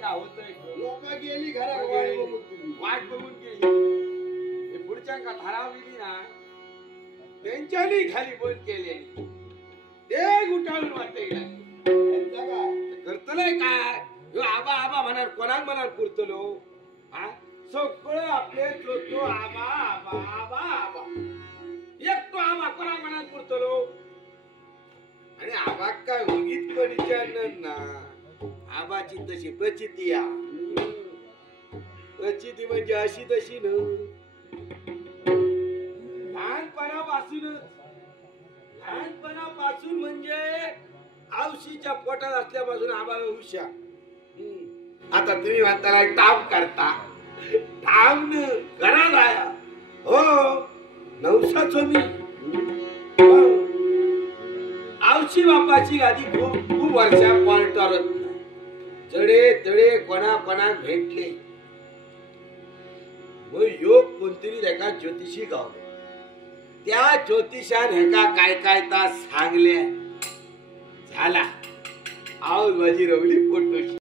का होतंय लोक गेली घरात वाट बघून गेली. हे पुढच्या का ठरावली ना त्यांच्यानी खाली बंद केले ते गुटाळून वाटते करतलंय काय ह्यो आबा आबा म्हणाल कोणाक म्हणाल पुरतलो हा सगळं आपले चोतो आबा आबा आबा आबा एकटो आबा कोणाक म्हणाल पुरतलो आणि आबा काय उगीच पण विचारणार ना आबाची तशी प्रचिती या प्रचिती म्हणजे अशी तशी न लहानपणापासून म्हणजे आवशीच्या पोटात असल्यापासून आम्हाला हुशार. आता तुम्ही म्हणताला टाम करता टाम न घरात आया हो नवसाचो मी आवशी बापाची गादी खूप वर्षा पॉल्टरत जडे तडे कोणा कोणा भेटले मग योग कोणतरी एका ज्योतिषी गावले त्या ज्योतिषान हेका काय काय ता सांगले झाला आव माझी रवली पोटोशी